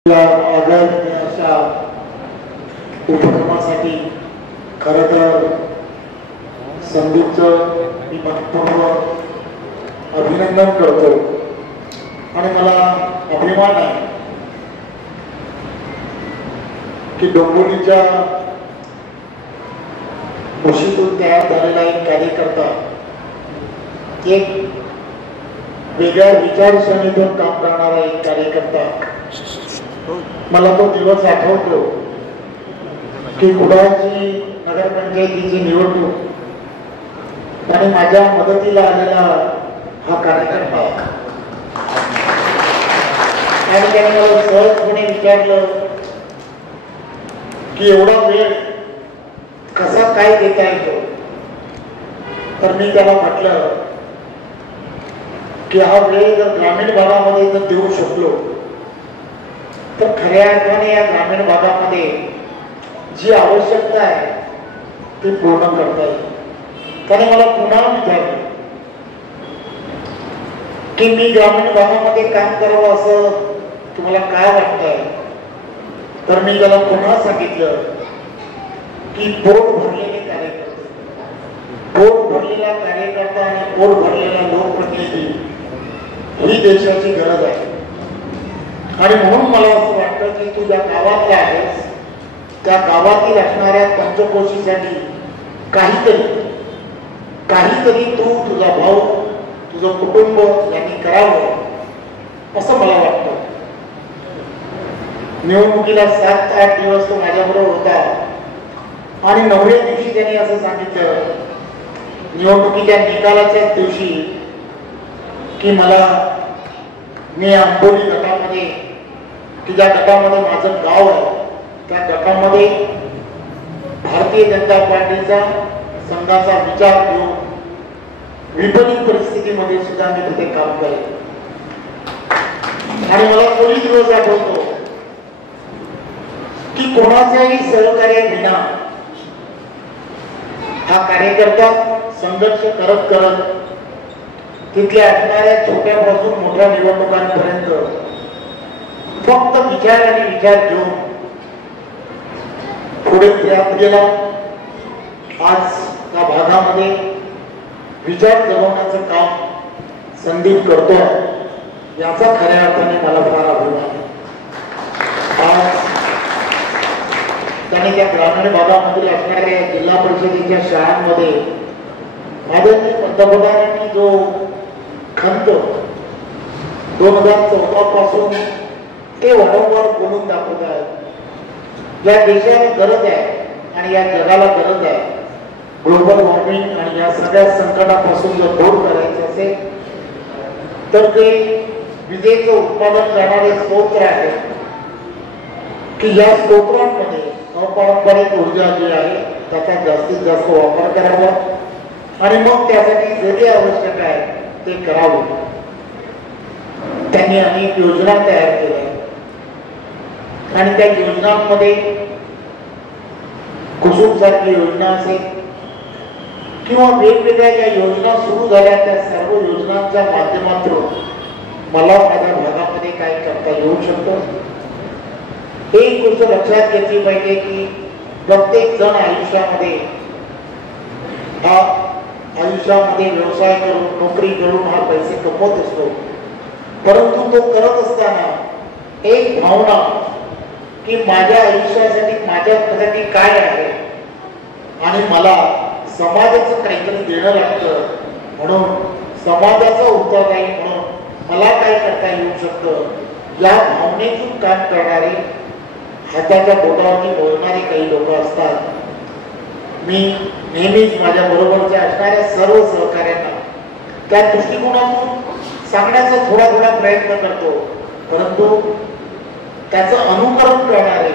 आगळ्या अशा उपक्रमासाठी खरं तर संदीपचं मी मनपूर्वक अभिनंदन करतो आणि मला अभिमान आहे की डोंबिवलीच्या मुशीतून तयार झालेला एक कार्यकर्ता एक वेगळ्या विचारसरणीतून काम करणारा एक कार्यकर्ता मला तो दिवस आठवतो की कुडाळची नगरपंचायतीची निवडणूक आणि माझ्या मदतीला आलेला हा कार्यकर्ता आणि त्याने मला सहजपणे विचारलं की एवढा वेळ कसा काय देता येतो. तर मी त्याला म्हटलं की हा वेळ जर ग्रामीण भागामध्ये जर देऊ शकलो तर खऱ्या अर्थाने या ग्रामीण भागामध्ये जी आवश्यकता आहे ती पूर्ण करता येईल. त्याने मला पुन्हा विचारलं की मी ग्रामीण भागामध्ये काम करावं असं तुम्हाला काय वाटतंय. तर मी त्याला पुन्हा सांगितलं की पोट भरलेले कार्यकर्ते, पोट भरलेला कार्यकर्ता आणि पोट भरलेला लोकप्रतिनिधी ही देशाची गरज आहे. आणि म्हणून मला असं वाटतं की तू ज्या गावातला आहेस त्या गावातील असणाऱ्या पंचकोशीसाठी काहीतरी तू, तुझा भाऊ, तुझं कुटुंब यांनी करावं असं मला वाटतं. निवडणुकीला 7-8 दिवस तो माझ्याबरोबर होता आणि 9व्या दिवशी त्यांनी असं सांगितलं निवडणुकीच्या निकालाच्या दिवशी की मी आंबोली गटामध्ये की ज्या गटामध्ये माझं गाव आहे त्या गटामध्ये भारतीय जनता पार्टीचा संघाचा विचार घेऊन विपरीत परिस्थितीमध्ये सुद्धा मी तिथे काम करेन. आणि मला तोही दिवस आठवतो की कोणाच्याही सहकार्य विना हा कार्यकर्ता संघर्ष करत करत तिथल्या असणाऱ्या छोट्यापासून मोठ्या निवडणुकांपर्यंत फक्त विचार आणि विचार घेऊन पुढे गेला. आज त्या भागामध्ये विचार जगवण्याचं काम संदीप करतोय याचा खऱ्या अर्थाने मला फार अभिमान आहे. आज त्याने त्या ग्रामीण भागामध्ये असणाऱ्या जिल्हा परिषदेच्या शाळांमध्ये माननीय पंतप्रधानांनी जो खंत 2014 पासून ते वारंवार बोलून दाखवत आहेत. या देशाला गरज आहे आणि या जगाला गरज आहे ग्लोबल वॉर्मिंग आणि या सगळ्या संकटापासून जर दूर करायचं असेल तर ते विजेचं उत्पादन करणारे स्रोत आहे की या स्रोतांमध्ये अपारंपरिक ऊर्जा जी आहे त्याचा जास्तीत जास्त वापर करावा आणि मग त्यासाठी जे जे आवश्यक आहे ते करावं. त्यांनी अनेक योजना तयार केल्या आणि त्या योजनांमध्ये कुसुम सारखी योजना असेल किंवा वेगवेगळ्या ज्या योजना सुरू झाल्या त्या सर्व योजनांच्या माध्यमातून मला माझ्या भागामध्ये काय करता येऊ शकतं. एक गोष्ट लक्षात घेतली पाहिजे की प्रत्येक जण आयुष्यामध्ये व्यवसाय करून नोकरी करून हा पैसे कमवत असतो. परंतु तो करत असताना एक भावना की माझ्या आयुष्यासाठी माझ्यासाठी काय आहे आणि मला समाजाचं काहीतरी देणं लागतं म्हणून समाजाचा उत्तरदायी म्हणून मला काय करता येऊ शकतं या भावनेतून काम करणारे हाताच्या बोटावरती बोलणारे काही लोक असतात. मी नेहमीच माझ्या बरोबरच्या असणाऱ्या सर्व सहकार्यांना त्या दृष्टिकोनातून सांगण्याचा थोडा प्रयत्न करतो. परंतु त्याचं अनुकरण करणारे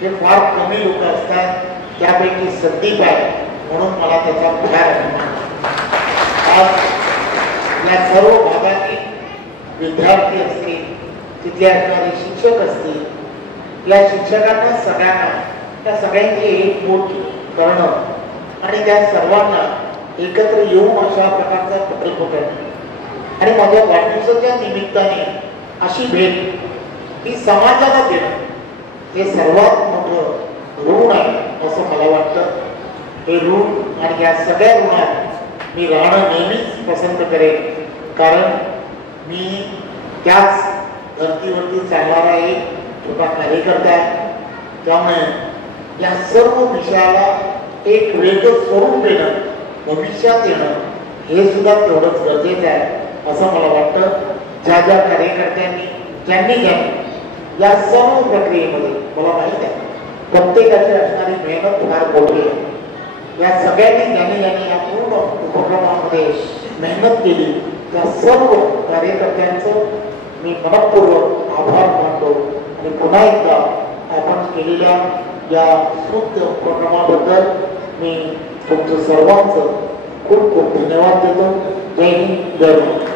हे फार कमी लोक असतात. त्यापैकी संदीप आहे म्हणून मला त्याचा फार अभिमान. आज या सर्व भागातील विद्यार्थी असतील तिथले असणारे शिक्षक असतील या शिक्षकांना सगळ्यांना त्या सगळ्यांची एकमूट करणं आणि त्या सर्वांना एकत्र येऊन अशा प्रकारचा प्रकल्प करणं आणि माझ्या वाढदिवसाच्या निमित्ताने अशी भेट की समाजाला देणं हे सर्वात मोठं ऋण आहे असं मला वाटतं. हे ऋण आणि या सगळ्या ऋणात मी राहणं नेहमीच पसंत करेन, कारण मी त्याच धर्तीवरती चालणारा एक छोटा कार्यकर्ता आहे. त्यामुळे या सर्व विषयाला एक वेगळं स्वरूप देणं, भविष्यात येणं हे सुद्धा तेवढंच गरजेचं आहे असं मला वाटतं. ज्या ज्या कार्यकर्त्यांनी ज्यांनी या सर्व प्रक्रियेमध्ये मला माहीत आहे प्रत्येकाची असणारी मेहनत फार मोठी आहे. या सगळ्यांनी ज्यांनी या पूर्ण उपक्रमामध्ये मेहनत केली त्या सर्व कार्यकर्त्यांचं मी मनपूर्वक आभार मानतो आणि पुन्हा एकदा आपण केलेल्या या स्तुत्य उपक्रमाबद्दल मी तुमचं सर्वांचं खूप खूप धन्यवाद देतो. जय हिंद, जय भारत.